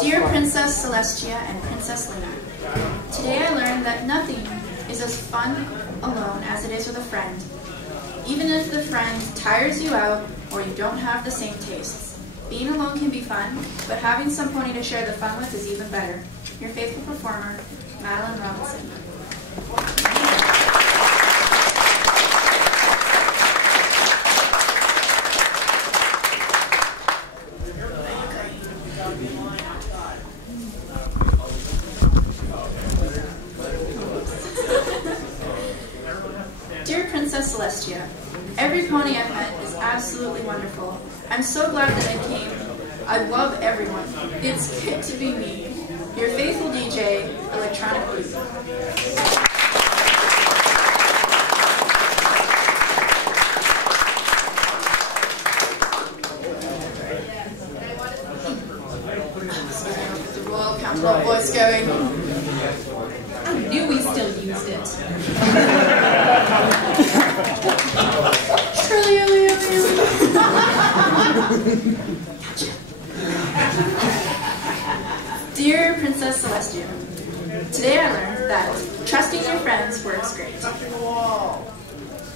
Dear Princess Celestia and Princess Luna, today I learned that nothing is as fun alone as it is with a friend. Even if the friend tires you out or you don't have the same tastes. Being alone can be fun, but having some pony to share the fun with is even better. Your faithful performer, Madeline Robinson. Dear Princess Celestia, every pony I've met is absolutely wonderful. I'm so glad that I came. I love everyone. It's good to be me. Your faithful DJ, Electronic Loop. The Royal Countdown voice going. I knew we still used it. Gotcha. Dear Princess Celestia, today I learned that trusting your friends works great.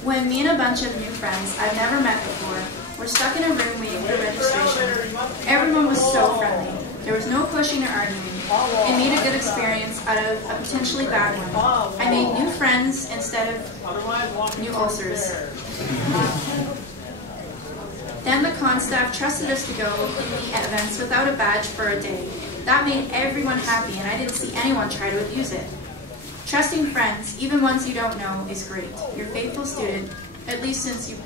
When me and a bunch of new friends I've never met before were stuck in a room waiting for registration, everyone was so friendly. There was no pushing or arguing. It made a good experience out of a potentially bad one. I made new friends instead of new ulcers. Then the con staff trusted us to go in the events without a badge for a day. That made everyone happy, and I didn't see anyone try to abuse it. Trusting friends, even ones you don't know, is great. Your faithful student, at least since you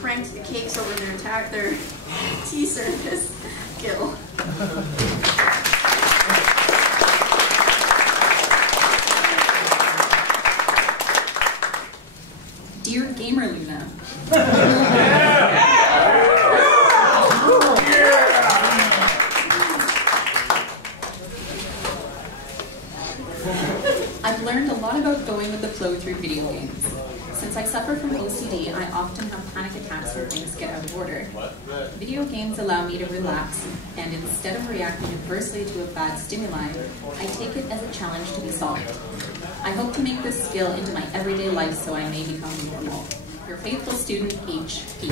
pranked the cakes over their tea service, Gil. Dear Gamer Luna. I've learned a lot about going with the flow through video games. Since I suffer from OCD, I often have panic attacks when things get out of order. Video games allow me to relax, and instead of reacting adversely to a bad stimuli, I take it as a challenge to be solved. I hope to make this skill into my everyday life so I may become normal. Your faithful student, HP.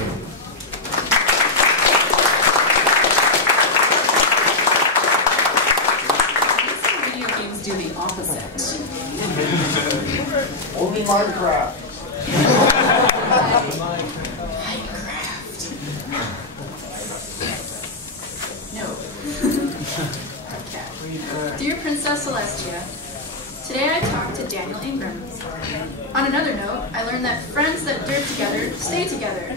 Video games do the opposite. Only Minecraft. Minecraft. No. Okay. Dear Princess Celestia, today I talked to Daniel Ingram. On another note, I learned that friends that derp together stay together.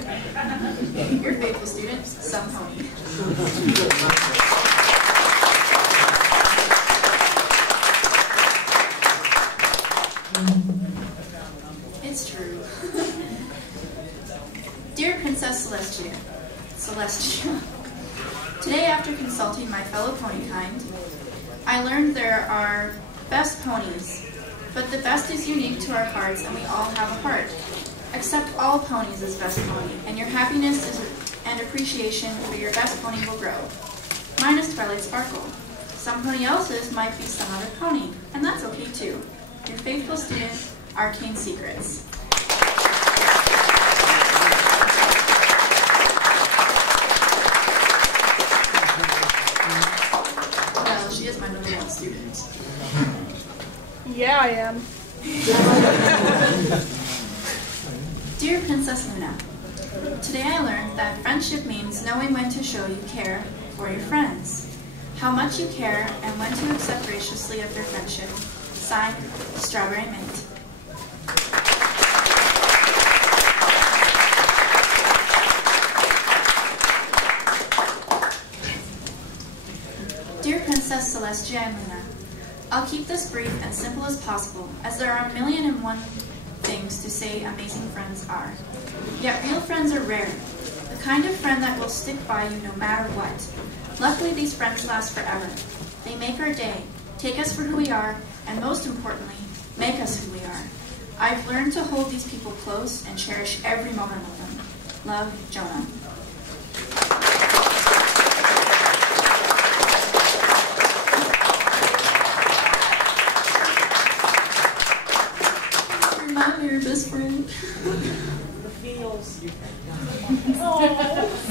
Your faithful student, Some Pony. It's true. Dear Princess Celestia, today after consulting my fellow pony kind, I learned there are best ponies, but the best is unique to our cards and we all have a heart. Accept all ponies as best pony, and your happiness and appreciation for your best pony will grow. Mine is Twilight Sparkle. Some pony else's might be some other pony, and that's okay too. Your faithful student, Arcane Secrets. Well, she is my number one student. Yeah, I am. Dear Princess Luna, today I learned that friendship means knowing when to show you care for your friends, how much you care, and when to accept graciously of their friendship. Signed, Strawberry Mint. Dear Princess Celestia and Luna, I'll keep this brief and simple as possible, as there are a million and one things to say amazing friends are. Yet real friends are rare, the kind of friend that will stick by you no matter what. Luckily, these friends last forever. They make our day, take us for who we are, and most importantly, make us who we are. I've learned to hold these people close and cherish every moment with them. Love, Jonah.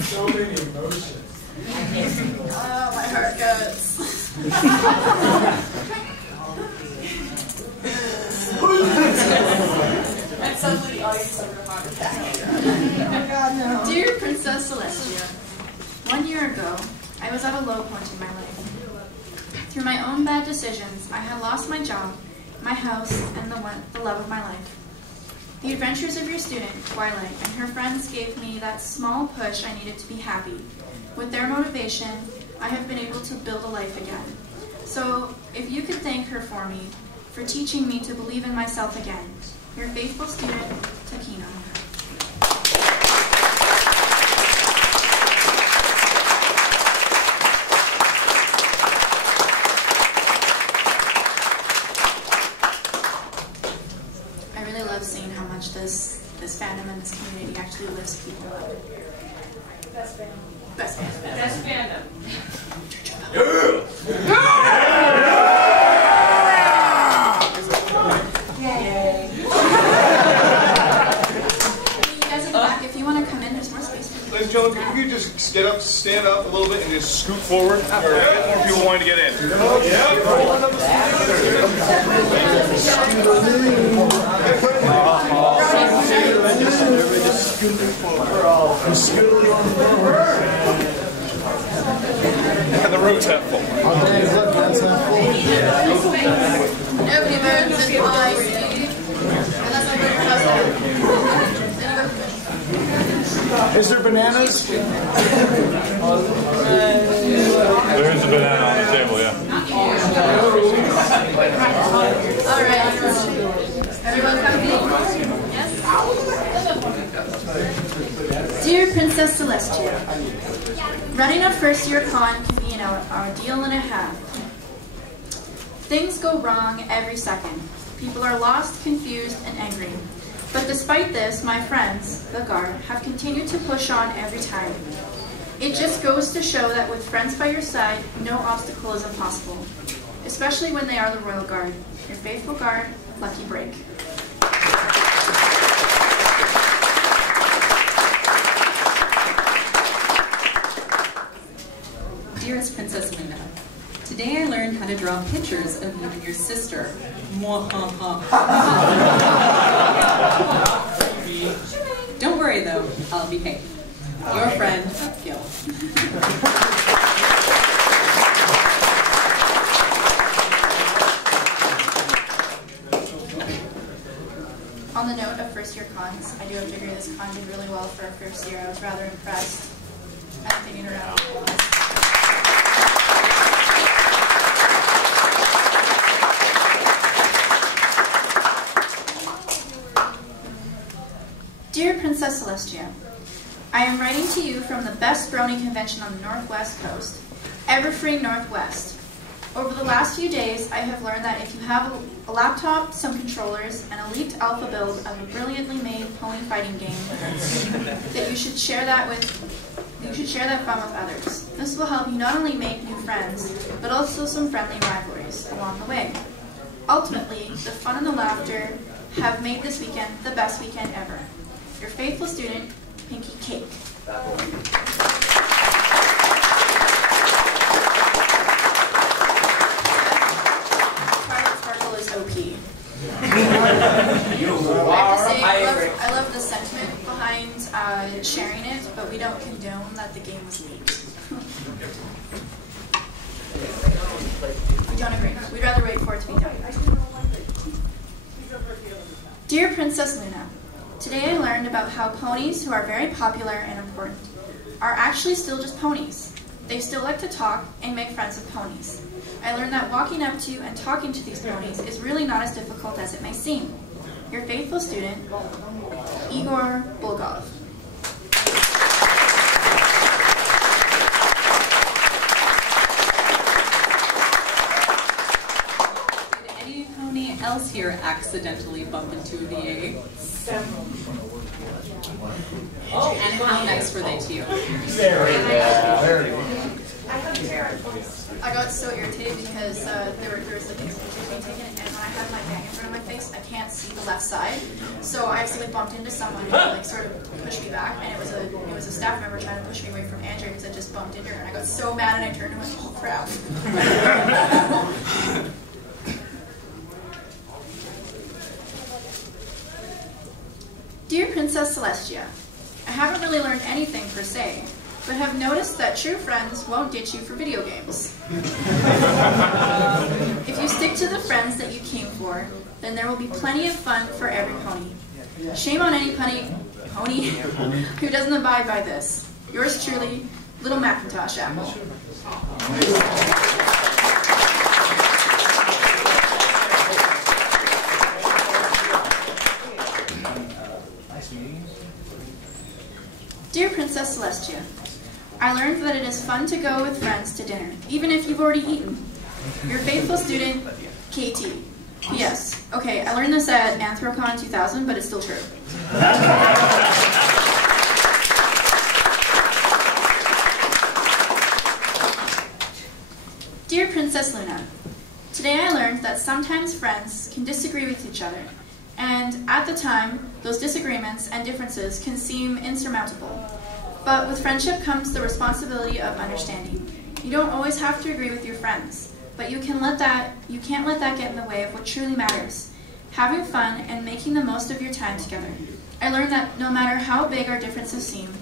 So many emotions. Oh, my heart goes. And suddenly the audience is over a heart attack. Oh God, no. Dear Princess Celestia, 1 year ago, I was at a low point in my life. Through my own bad decisions, I had lost my job, my house, and the love of my life. The adventures of your student, Twilight, and her friends gave me that small push I needed to be happy. With their motivation, I have been able to build a life again. So, if you could thank her for me, for teaching me to believe in myself again. Your faithful student, Takina. I really love seeing how much this fandom and this community actually lifts people up. Best fandom. Best fandom. Best fandom. Ladies and gentlemen, if you could just stand up a little bit and just scoot forward. There are more people wanting to get in. And the room's half full. Nobody moves in my seat. Unless I go to Is there bananas? There is a banana on the table, yeah. All right. Everyone comfy? Yes? Dear Princess Celestia, running a first-year con can be an ordeal and a half. Things go wrong every second. People are lost, confused, and angry. But despite this, my friends, the Guard, have continued to push on every time. It just goes to show that with friends by your side, no obstacle is impossible, especially when they are the Royal Guard. Your faithful Guard, Lucky Break. Dearest Princess Luna, today I learned how to draw pictures of you and your sister. Don't worry though, I'll behave. Your friend, Gil. On the note of first-year cons, I do have to agree this con did really well for our first year. I was rather impressed. I think you around applause. Dear Princess Celestia, I am writing to you from the best brony convention on the Northwest Coast, Everfree Northwest. Over the last few days, I have learned that if you have a laptop, some controllers, and a leaked alpha build of a brilliantly made pony fighting game, that you should share that fun with others. This will help you not only make new friends, but also some friendly rivalries along the way. Ultimately, the fun and the laughter have made this weekend the best weekend ever. Your faithful student, Pinky Cake. Twilight Sparkle is OP. I have to say, I love the sentiment behind sharing it, but we don't condone that the game was leaked. We don't agree. We'd rather wait for it to be done. Dear Princess Luna, today I learned about how ponies who are very popular and important are actually still just ponies. They still like to talk and make friends with ponies. I learned that walking up to and talking to these ponies is really not as difficult as it may seem. Your faithful student, Igor Bulgov. Did any pony else here accidentally bump into a VA? Several. And how nice were they to you? Very good. I got so irritated because there was like an picture being taken, and when I had my bag in front of my face, I can't see the left side. So I accidentally bumped into someone who like sort of pushed me back, and it was a staff member trying to push me away from Andrea because I just bumped into her, and I got so mad, and I turned and went, "Oh crap!" Dear Princess Celestia, I haven't really learned anything per se, but have noticed that true friends won't ditch you for video games. If you stick to the friends that you came for, then there will be plenty of fun for every pony. Shame on any pony who doesn't abide by this. Yours truly, Little Macintosh Apple. Dear Princess Celestia, I learned that it is fun to go with friends to dinner, even if you've already eaten. Your faithful student, KT. P.S. Okay, I learned this at Anthrocon 2000, but it's still true. Dear Princess Luna, today I learned that sometimes friends can disagree with each other, and at the time, those disagreements and differences can seem insurmountable. But with friendship comes the responsibility of understanding. You don't always have to agree with your friends, but you can't let that get in the way of what truly matters, having fun and making the most of your time together. I learned that no matter how big our differences seem,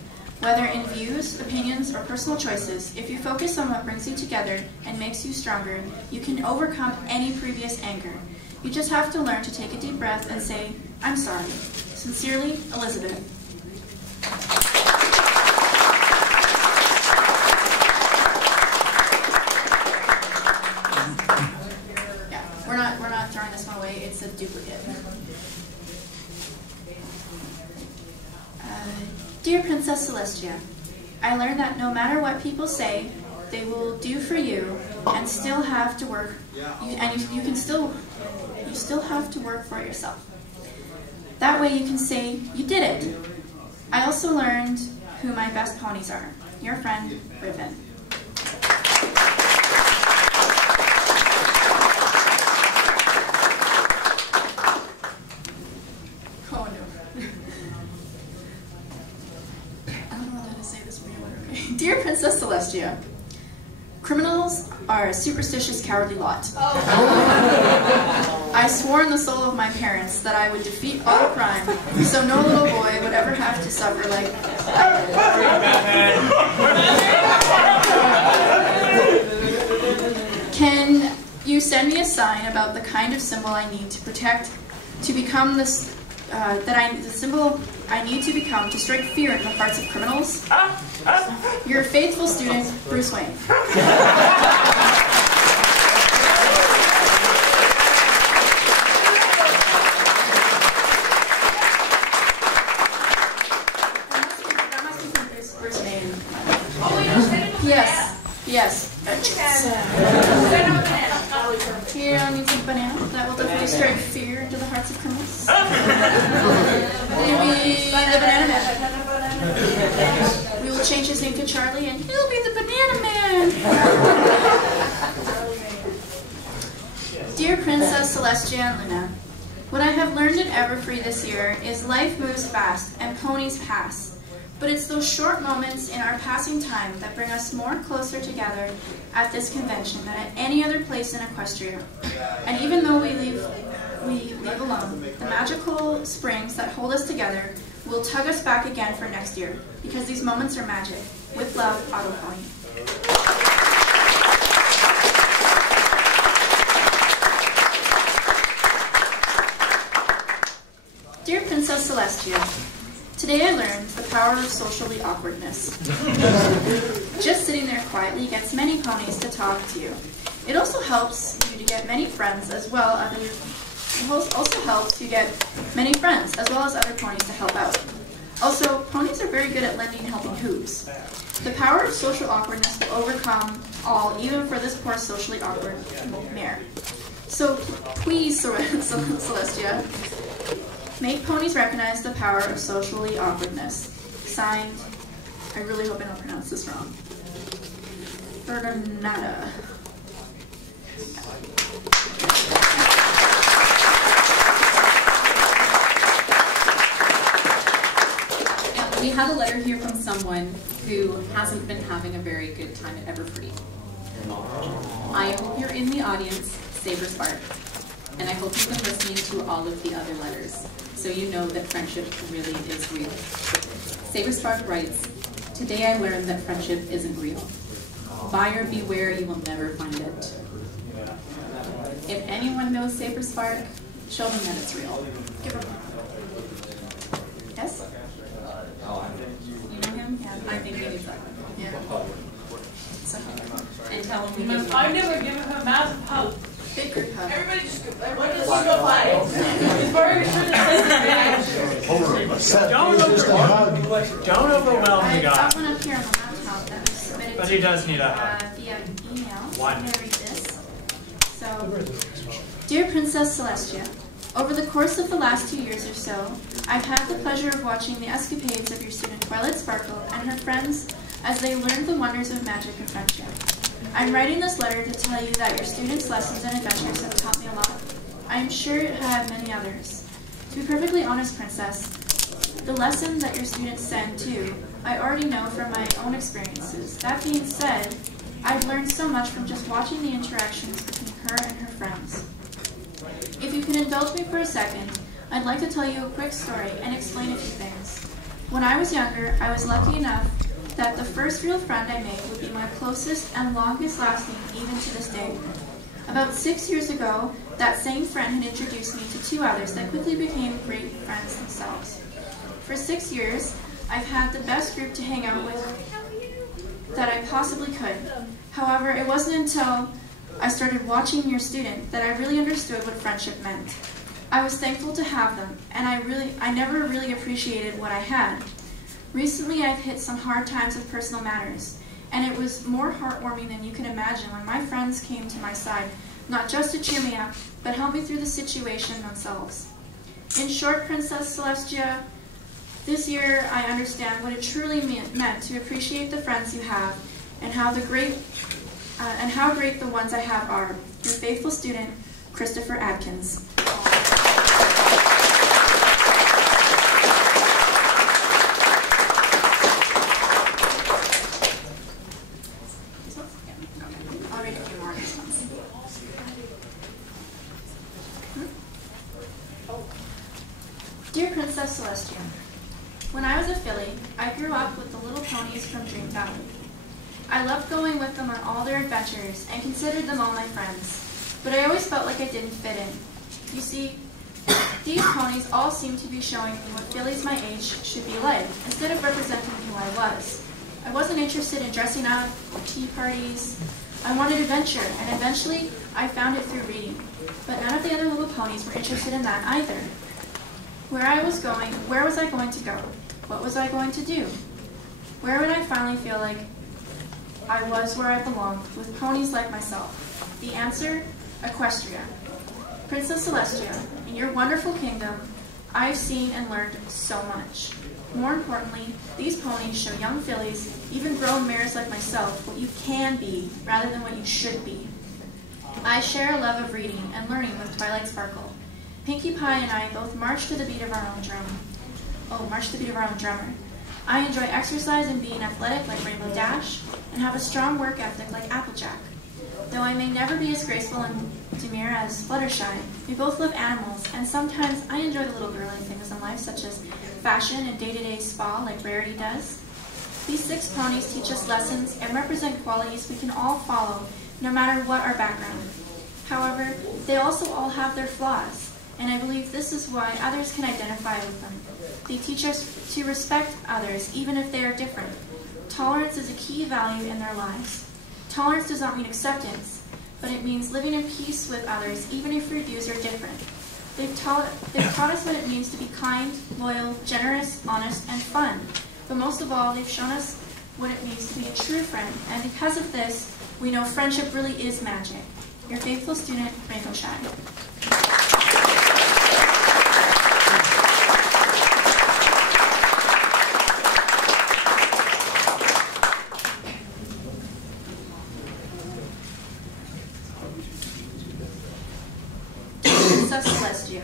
whether in views, opinions, or personal choices, if you focus on what brings you together and makes you stronger, you can overcome any previous anger. You just have to learn to take a deep breath and say, "I'm sorry." Sincerely, Elizabeth. Yeah, we're not throwing this one away. It's a duplicate. Dear Princess Celestia, I learned that no matter what people say, they will do for you, and still have to work. You still have to work for yourself. That way you can say, "You did it." I also learned who my best ponies are. Your friend, Riven. Oh no. I don't know how to say this, but okay. Dear Princess Celestia, criminals are a superstitious, cowardly lot. I swore in the soul of my parents that I would defeat all crime, so no little boy would ever have to suffer like I did. Can you send me a sign about the kind of symbol I need to protect, to become this, the symbol I need to become to strike fear in the hearts of criminals? Your faithful student, Bruce Wayne. Yes. Here, I need some banana. That will definitely strike fear into the hearts of criminals. Will be the Banana Man. We will change his name to Charlie, and he'll be the Banana Man. Dear Princess Celestia and Luna, what I have learned at Everfree this year is life moves fast and ponies pass. But it's those short moments in our passing time that bring us more closer together at this convention than at any other place in Equestria. And even though we leave alone, the magical springs that hold us together will tug us back again for next year, because these moments are magic. With love, Auto Pony. Dear Princess Celestia, today I learned the power of socially awkwardness. Just sitting there quietly gets many ponies to talk to you. It also helps you to get many friends as well as other ponies to help out. Also, ponies are very good at lending helping hooves. The power of social awkwardness will overcome all, even for this poor socially awkward mare. So please, Celestia, make ponies recognize the power of socially awkwardness. Signed, I really hope I don't pronounce this wrong, Berganata. We have a letter here from someone who hasn't been having a very good time at Everfree. I hope you're in the audience, Saber Spark, and I hope you've been listening to all of the other letters, so you know that friendship really is real. Saber Spark writes, "Today I learned that friendship isn't real. Buyer beware, you will never find it." If anyone knows Saber Spark, show them that it's real. Give him. Yes? You know him? Yeah. I think he needs that. Yeah. And tell him we give him I've never given him a massive hug. Big group hug. Everybody just go. Everybody just go play. It's very Don't overwhelm the I've guy. got one up here on the laptop that was submitted But he does need a hug. via email. So One. I'm going to read this. So, Dear Princess Celestia, over the course of the last 2 years or so, I've had the pleasure of watching the escapades of your student Twilight Sparkle and her friends as they learned the wonders of magic and friendship. I'm writing this letter to tell you that your students' lessons and adventures have taught me a lot. I am sure it have many others. To be perfectly honest, Princess, the lesson that your students send too, I already know from my own experiences. That being said, I've learned so much from just watching the interactions between her and her friends. If you can indulge me for a second, I'd like to tell you a quick story and explain a few things. When I was younger, I was lucky enough that the first real friend I made would be my closest and longest lasting even to this day. About 6 years ago, that same friend had introduced me to 2 others that quickly became great friends themselves. For 6 years, I've had the best group to hang out with that I possibly could. However, it wasn't until I started watching your student that I really understood what friendship meant. I was thankful to have them, and I never really appreciated what I had. Recently, I've hit some hard times with personal matters, and it was more heartwarming than you can imagine when my friends came to my side, not just to cheer me up, but help me through the situation themselves. In short, Princess Celestia, this year I understand what it truly meant to appreciate the friends you have, and how great the ones I have are. Your faithful student, Christopher Adkins. I'll read a few more of these ones. Dear Princess Celestia, when I was a filly, I grew up with the little ponies from Dream Valley. I loved going with them on all their adventures and considered them all my friends, but I always felt like I didn't fit in. You see, these ponies all seemed to be showing me what fillies my age should be like, instead of representing who I was. I wasn't interested in dressing up or tea parties. I wanted adventure, and eventually I found it through reading. But none of the other little ponies were interested in that either. Where was I going to go? What was I going to do? Where would I finally feel like I was where I belonged, with ponies like myself? The answer? Equestria. Princess Celestia, in your wonderful kingdom, I've seen and learned so much. More importantly, these ponies show young fillies, even grown mares like myself, what you can be rather than what you should be. I share a love of reading and learning with Twilight Sparkle. Pinkie Pie and I both march to the beat of our own drum. March to the beat of our own drummer. I enjoy exercise and being athletic like Rainbow Dash, and have a strong work ethic like Applejack. Though I may never be as graceful and demure as Fluttershy, we both love animals, and sometimes I enjoy the little girly things in life, such as fashion and day-to-day spa like Rarity does. These 6 ponies teach us lessons and represent qualities we can all follow, no matter what our background. However, they also all have their flaws, and I believe this is why others can identify with them. They teach us to respect others, even if they are different. Tolerance is a key value in their lives. Tolerance does not mean acceptance, but it means living in peace with others, even if your views are different. They've taught us what it means to be kind, loyal, generous, honest, and fun. But most of all, they've shown us what it means to be a true friend, and because of this, we know friendship really is magic. Your faithful student, Rainbow Shy. Princess Celestia.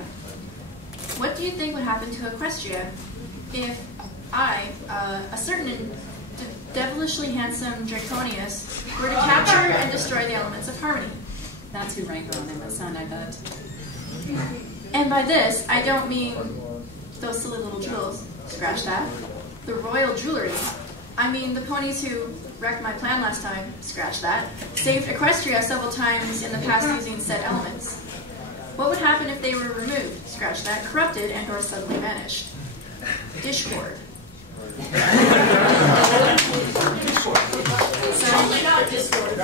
What do you think would happen to Equestria if I, a certain devilishly handsome Draconius, were to capture and destroy the elements of harmony? That's who Rangon and my son, I bet. And by this, I don't mean those silly little jewels. Scratch that. The royal jewelry. I mean the ponies who wrecked my plan last time. Scratch that. Saved Equestria several times in the past using said elements. What would happen if they were removed? Scratch that. Corrupted and or suddenly vanished. Discord. Totally not Discord.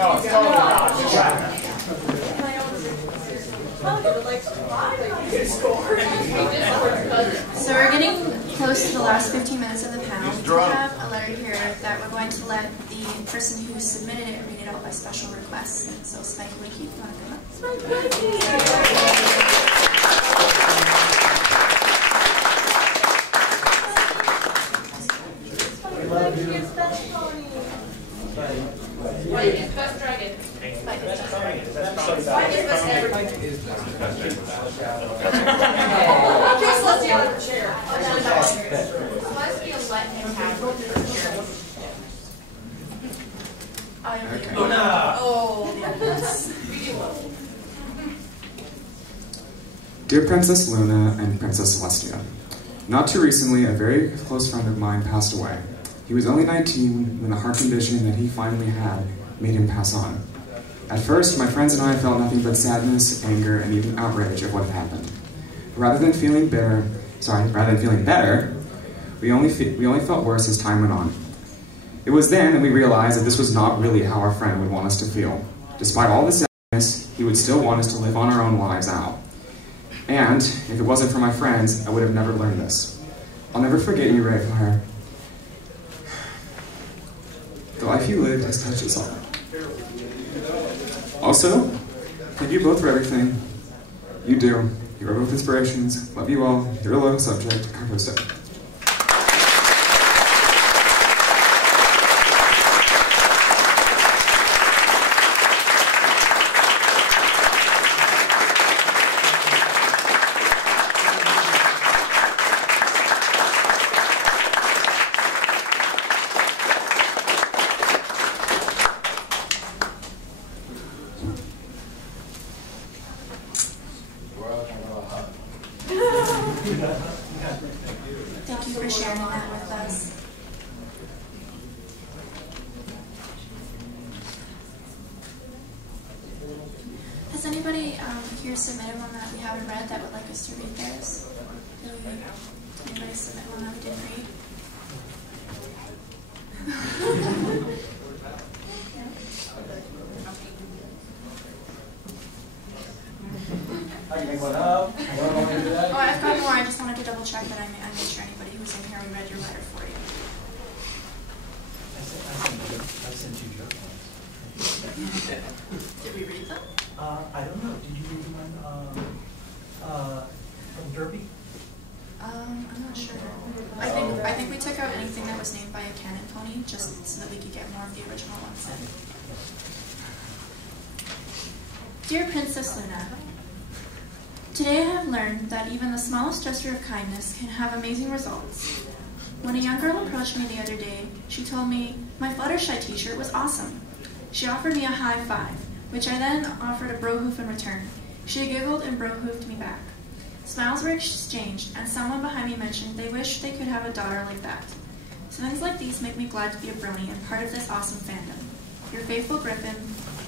So we're getting close to the last 15 minutes of the panel. We do have a letter here that we're going to let the person who submitted it read it out by special request. So Spike Wiki, you want to come up? Spike Wiki! Spike is best dragon. Spike is best everything. Just let the other chair. Celestia let him have Dear Princess Luna and Princess Celestia, not too recently, a very close friend of mine passed away. He was only 19 when the heart condition that he finally had made him pass on. At first, my friends and I felt nothing but sadness, anger, and even outrage at what had happened. But rather than feeling better, we only felt worse as time went on. It was then that we realized that this was not really how our friend would want us to feel. Despite all the sadness, he would still want us to live on our own lives out. And if it wasn't for my friends, I would have never learned this. I'll never forget you, Rayfire. The life you lived has touched us all. Also, thank you both for everything you do. You are both inspirations. Love you all. Your low subject, Carposto. Thank you for sharing that with us. Has anybody here submitted one that we haven't read that would like us to read theirs? Did anybody submit one that we didn't read? I can make one up. Oh, I've got more. I just wanted to double check that I made sure anybody who's in here, we read your letter for you. I sent you joke ones. Did we read them? I don't know. Did you read the one from Derby? I'm not sure. I think we took out anything that was named by a cannon pony just so that we could get more of the original ones in. Dear Princess Luna, today I have learned that even the smallest gesture of kindness can have amazing results. When a young girl approached me the other day, she told me my Fluttershy t-shirt was awesome. She offered me a high five, which I then offered a brohoof in return. She giggled and brohoofed me back. Smiles were exchanged, and someone behind me mentioned they wished they could have a daughter like that. So things like these make me glad to be a brony and part of this awesome fandom. Your faithful Griffin,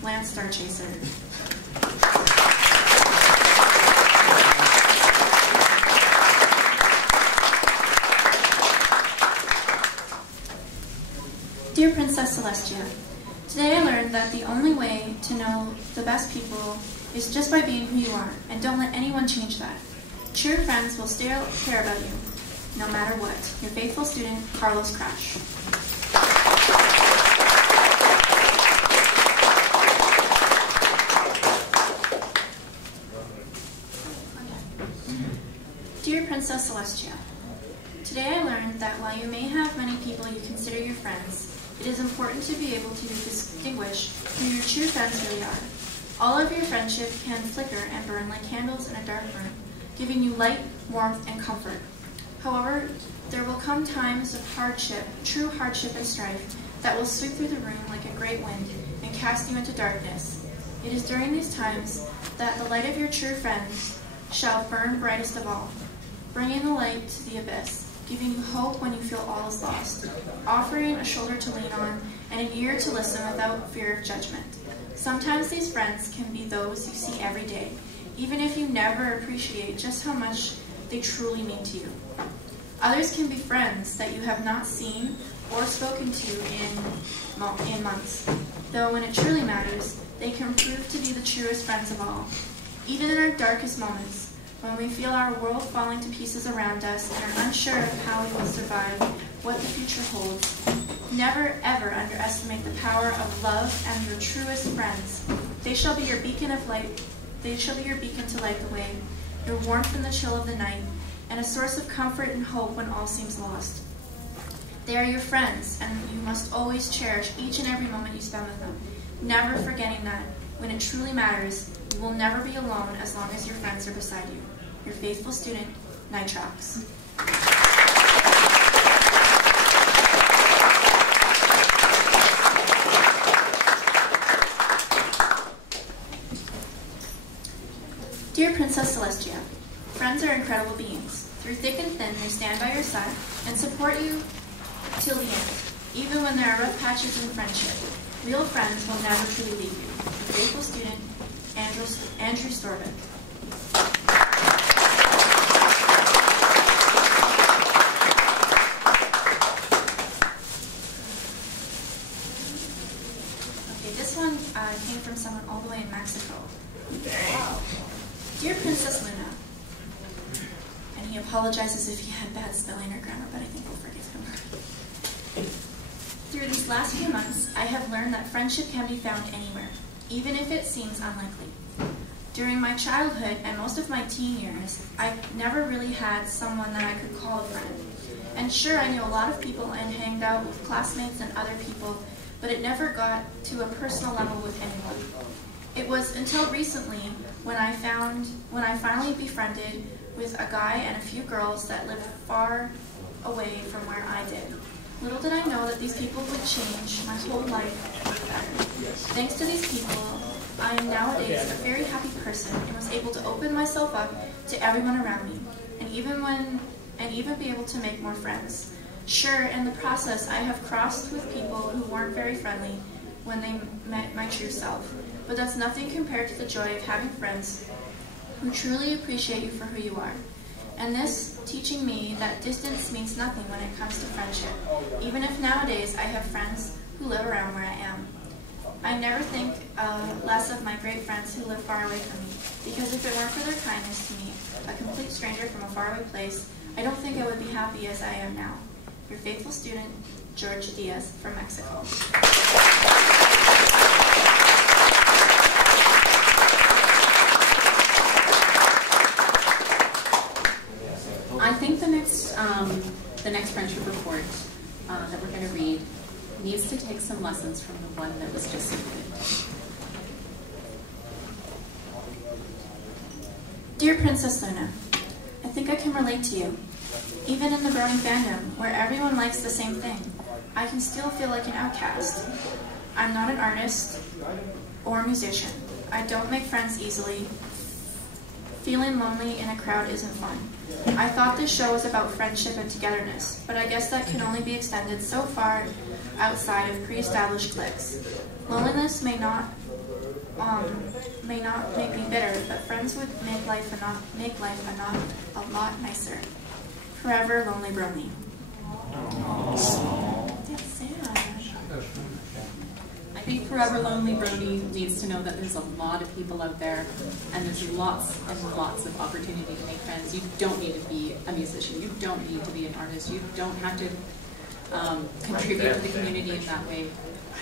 Lance Starchaser. Dear Princess Celestia, today I learned that the only way to know the best people is just by being who you are, and don't let anyone change that. True friends will still care about you, no matter what. Your faithful student, Carlos Crash. Dear Princess Celestia, today I learned that while you may have many people you consider your friends, it is important to be able to distinguish who your true friends really are. All of your friendship can flicker and burn like candles in a dark room, giving you light, warmth, and comfort. However, there will come times of hardship, true hardship and strife, that will sweep through the room like a great wind and cast you into darkness. It is during these times that the light of your true friends shall burn brightest of all, bringing the light to the abyss, giving you hope when you feel all is lost, offering a shoulder to lean on and an ear to listen without fear of judgment. Sometimes these friends can be those you see every day, even if you never appreciate just how much they truly mean to you. Others can be friends that you have not seen or spoken to in months, though when it truly matters, they can prove to be the truest friends of all. Even in our darkest moments, when we feel our world falling to pieces around us and are unsure of how we will survive what the future holds, never ever underestimate the power of love and your truest friends. They shall be your beacon of light. They shall be your beacon to light the way, your warmth in the chill of the night, and a source of comfort and hope when all seems lost. They are your friends, and you must always cherish each and every moment you spend with them, never forgetting that when it truly matters, you will never be alone as long as your friends are beside you. Your faithful student, Nitrox. Dear Princess Celestia, friends are incredible beings. Through thick and thin, they stand by your side and support you till the end, even when there are rough patches in friendship. Real friends will never truly leave you. Your faithful student, Andrew Storvin. Okay, this one came from someone all the way in Mexico. Wow. Dear Princess Luna, and he apologizes if he had bad spelling or grammar, but I think we'll forgive him. Through these last few months, I have learned that friendship can be found anywhere, even if it seems unlikely. During my childhood and most of my teen years, I never really had someone that I could call a friend. And sure, I knew a lot of people and hanged out with classmates and other people, but it never got to a personal level with anyone. It was until recently when I finally befriended with a guy and a few girls that lived far away from where I did. Little did I know that these people would change my whole life for the better. Thanks to these people, I am nowadays a very happy person and was able to open myself up to everyone around me, and even be able to make more friends. Sure, in the process, I have crossed with people who weren't very friendly when they met my true self, but that's nothing compared to the joy of having friends who truly appreciate you for who you are. And this teaching me that distance means nothing when it comes to friendship, even if nowadays I have friends who live around where I am. I never think less of my great friends who live far away from me, because if it weren't for their kindness to me, a complete stranger from a faraway place, I don't think I would be happy as I am now. Your faithful student, George Diaz from Mexico. I think the next friendship report that we're going to read needs to take some lessons from the one that was just submitted. Dear Princess Luna, I think I can relate to you. Even in the growing fandom, where everyone likes the same thing, I can still feel like an outcast. I'm not an artist or a musician. I don't make friends easily. Feeling lonely in a crowd isn't fun. I thought this show was about friendship and togetherness, but I guess that can only be extended so far outside of pre-established cliques. Loneliness may not make me bitter, but friends would make life a lot nicer. Forever, Lonely Brony. That's sad. I think Forever Lonely Brony needs to know that there's a lot of people out there, and there's lots and lots of opportunity to make friends. You don't need to be a musician. You don't need to be an artist. You don't have to contribute to the community in that way.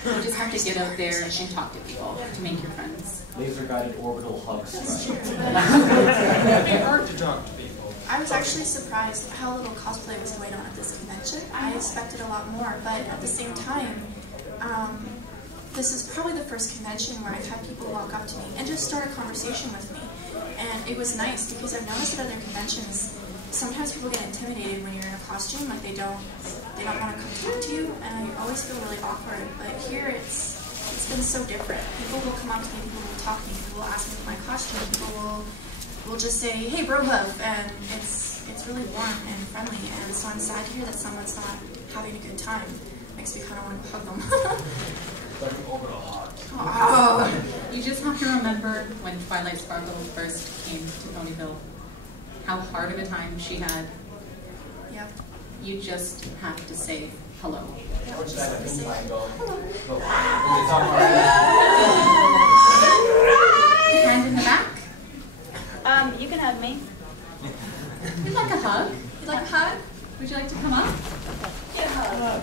You just have to get out there and talk to people to make your friends. Laser-guided orbital hugs. That's true. It'd be hard to talk to people. I was actually surprised how little cosplay was going on at this convention. I expected a lot more, but at the same time, this is probably the first convention where I've had people walk up to me and just start a conversation with me. And it was nice because I've noticed at other conventions, sometimes people get intimidated when you're in a costume, like they don't want to come talk to you, and I always feel really awkward. But here it's been so different. People will come up to me, people will talk to me, people will ask me for my costume, people will just say, hey, bro love, and it's really warm and friendly, and so I'm sad to hear that someone's not having a good time. Makes me kind of want to hug them. Like an orbital hug. Oh. You just have to remember when Twilight Sparkle first came to Ponyville, how hard of a time she had. Yep. You just have to say hello. Yeah, just have to say Hand in the back. You can hug me. You'd like a hug? You'd like a hug? Would you like to come up? Get a hug.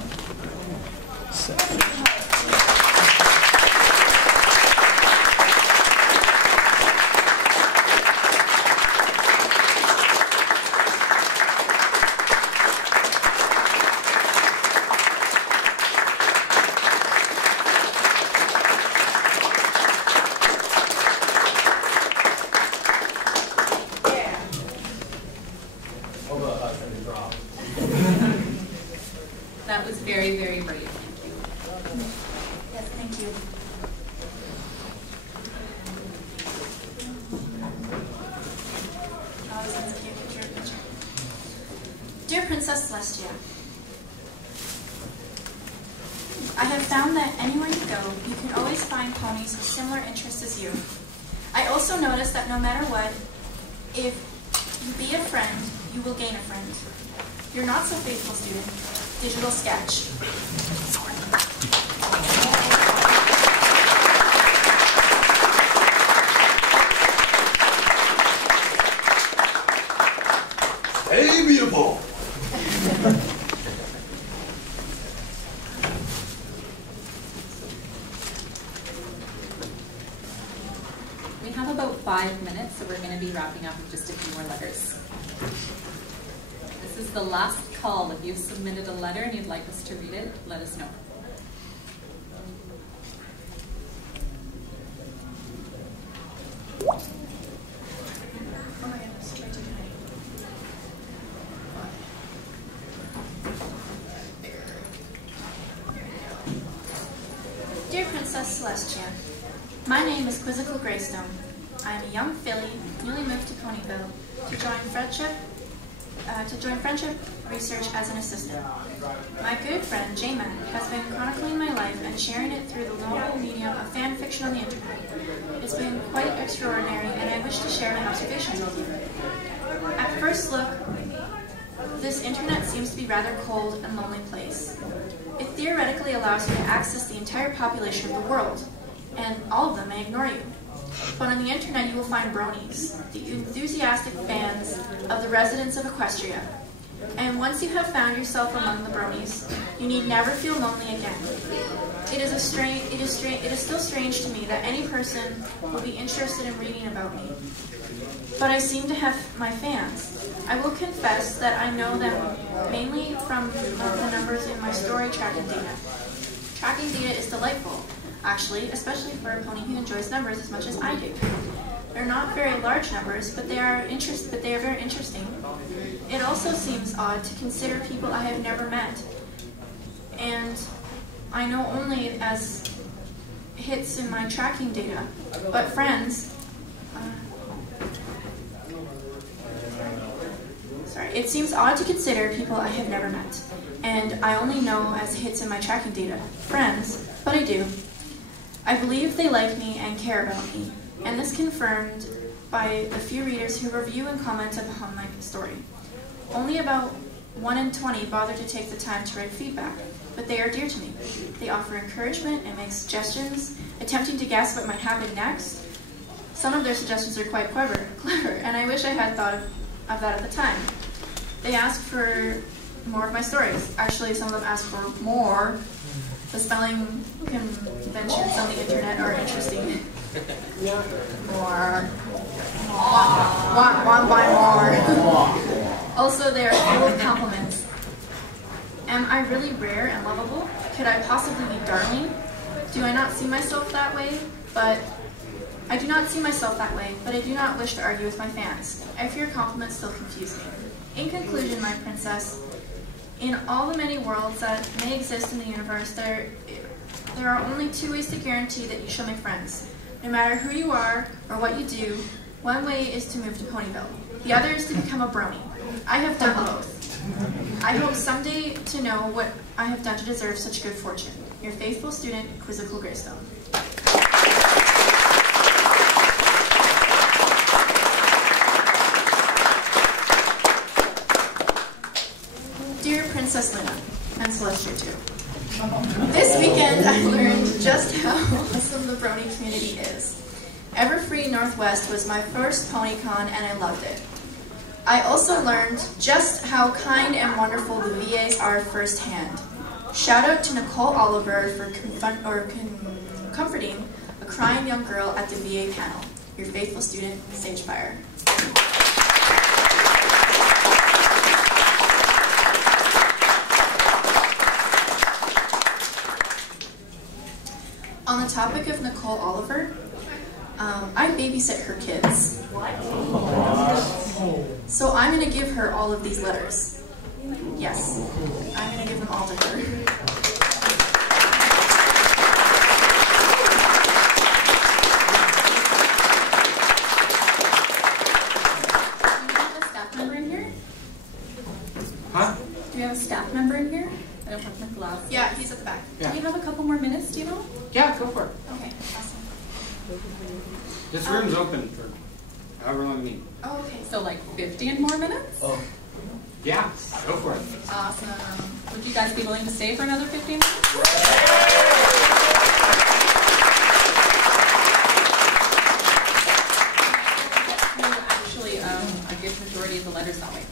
That was very, very brave. Thank you. Yes, thank you. Dear Princess Celestia, I have found that anywhere you go, you can always find ponies with similar interests as you. I also noticed that no matter what, if you be a friend, you will gain a friend. Your not so faithful student, Digital Sketch. Hey, beautiful! We have about 5 minutes, so we're going to be wrapping up with just a few more letters. This is the last call. If you've submitted a letter and you'd like us to read it, let us know. Dear Princess Celestia, my name is Quizzical Greystone. I am a young filly, newly moved to Ponyville to join friendship research as an assistant. My good friend J-Man has been chronicling my life and sharing it through the novel medium of fan fiction on the internet. It's been quite extraordinary, and I wish to share my observations with you. At first look, this internet seems to be a rather cold and lonely place. It theoretically allows you to access the entire population of the world, and all of them may ignore you. But on the internet you will find bronies, the enthusiastic fans of the residents of Equestria. And once you have found yourself among the bronies, you need never feel lonely again. It is still strange to me that any person will be interested in reading about me. But I seem to have my fans. I will confess that I know them mainly from the numbers in my story tracking data. Tracking data is delightful, actually, especially for a pony who enjoys numbers as much as I do. They're not very large numbers, but they are very interesting. It also seems odd to consider people I have never met, and I know only as hits in my tracking data, but friends. It seems odd to consider people I have never met, and I only know as hits in my tracking data, friends, but I do. I believe they like me and care about me, and this confirmed by the few readers who review and comment upon my story. Only about 1 in 20 bother to take the time to write feedback, but they are dear to me. They offer encouragement and make suggestions, attempting to guess what might happen next. Some of their suggestions are quite clever, and I wish I had thought of that at the time. They ask for more of my stories. Actually, some of them ask for more. The spelling conventions on the internet are interesting. More. Want buy more. Also, they are full of compliments. Am I really rare and lovable? Could I possibly be darling? Do I not see myself that way? But I do not see myself that way, but I do not wish to argue with my fans. I fear compliments still confuse me. In conclusion, my princess, in all the many worlds that may exist in the universe, there are only two ways to guarantee that you shall make friends. No matter who you are or what you do, one way is to move to Ponyville. The other is to become a brony. I have done both. I hope someday to know what I have done to deserve such good fortune. Your faithful student, Quizzical Greystone. Dear Princess Luna, and Celestia too. This weekend I learned just how awesome the brony community is. Everfree Northwest was my first PonyCon and I loved it. I also learned just how kind and wonderful the VAs are firsthand. Shout out to Nicole Oliver for comforting a crying young girl at the VA panel. Your faithful student, Sagefire. On the topic of Nicole Oliver, I babysit her kids. So I'm going to give her all of these letters. Yes, I'm going to give them all to her. Do we have a staff member in here? I don't have my glasses. Yeah, he's at the back. Yeah. Do you have a couple more minutes, do you know? Yeah, go for it. Okay, awesome. This room's open for however long you need. Oh, okay. So like 15 more minutes? Oh. Yeah, go for it. Awesome. Would you guys be willing to stay for another 15 minutes? Actually, a good majority of the letters that way.